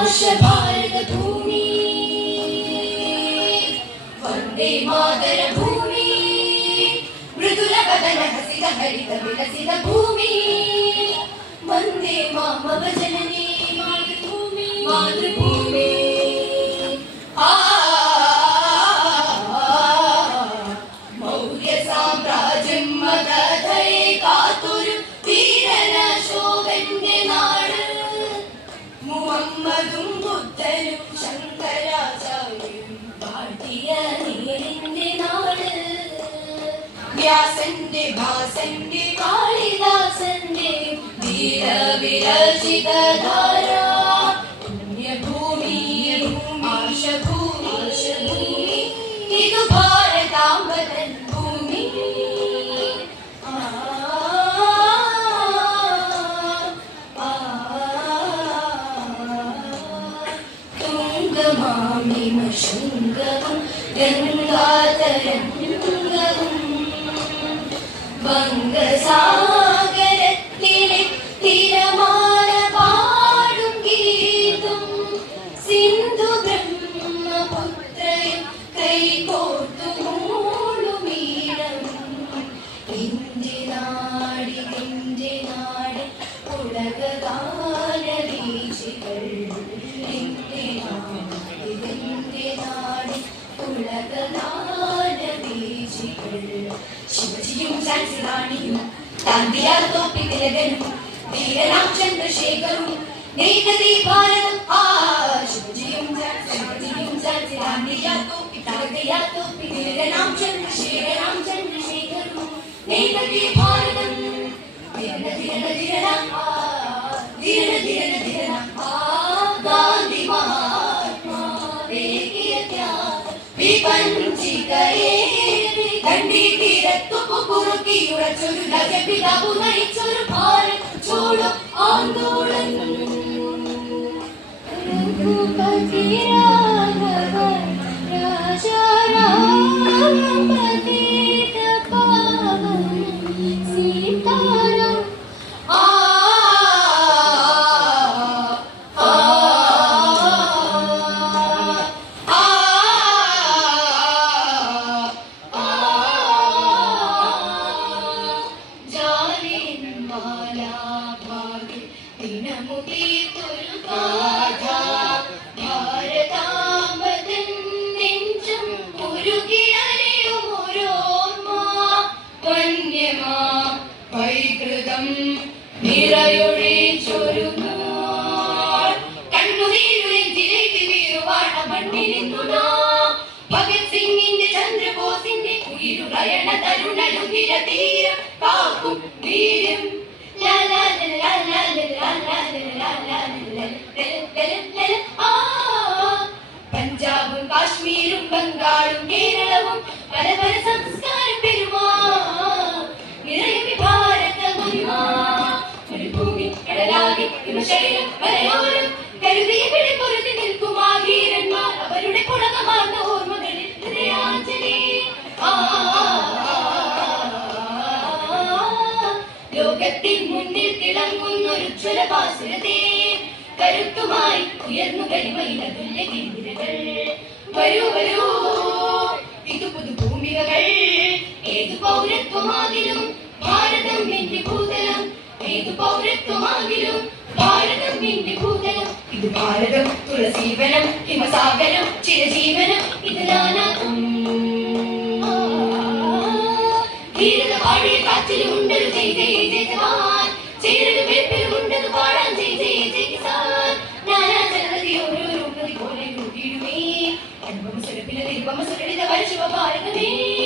Marsha Bharata Bhumi Vande Madara Bhumi. Mridula Padana Hasita Harita Virasita Bhumi. Vande Mama Vajanani. Madhu Bhumi Madhu Bhumi വ്യാസന്റെ ഭാസന്റെ കാളിദാസന്റെ ധീരവിരചിത ധാര പുണ്യഭൂമി ആശഭൂമി ഇതു ഭാരതാംബരൻ ഭൂമി. ആ ആ തുംഗമാമിമശൃംഗവും ഗംഗാതരംഗവും வங்க शिवजियूं संसिदानियूं तान्दिरा तोपि तिलगनु वीरनां चन्द्रशेखरु नेतदे भारत आ शिवजियूं संसिदानियूं तान्दिरा तोपि तान्दिरा तोपि तिलगनां चन्द्रशेखरां चन्द्रशेखरु नेतदे भारतम् वीरन वीरन वीरनां आ वीरन वीरन वीरनां आ गांधी महात्मा वे किया त्याग विपंची करे ദണ്ഡി തീരത്തു കുറുക്കി ഉറച്ചൊരു ലജപിതാവു നയിച്ചൊരു ഭാരത് ചോടോ ആന്തോളൻ. ദിനമുദീർത്തൊരു ഗാഥ. ഭാരതാംബതൻ നെഞ്ചം ഉരുകിയലിയും ഒരോർമ്മ. വന്യമാ വൈകൃതം നിറയൊഴിച്ചൊരു നാൾ. കണ്ണുനീരുനെഞ്ചിലേക്ക് വീറുവാണ മണ്ണിനിന്നു നാം. ഭഗത് സിംഗിന്റെ ചന്ദ്രബോസിന്റെ ഉയരുകയണ തരുണലുതിര തീരം കാക്കും വീരം പഞ്ചാബും കാശ്മീരും ബംഗാളും കേരളവും പല പല കരുത്തുമായി ഉയർന്നു വരൂ വരൂ. ഇത് പുതുഭൂമികകൾ ഏതു പൗരത്വമാകിലും ഭാരതം എന്റെ ഭൂതലം. ഏതു പൗരത്വമാകിലും ഭാരതം എന്റെ ഭൂതലം. ഇത് ഭാരതം തുളസീവനം ഹിമസാഗരം ചിരജീവനം. ഇത് നാനാ പരിശുഭ ഭാരതമേ.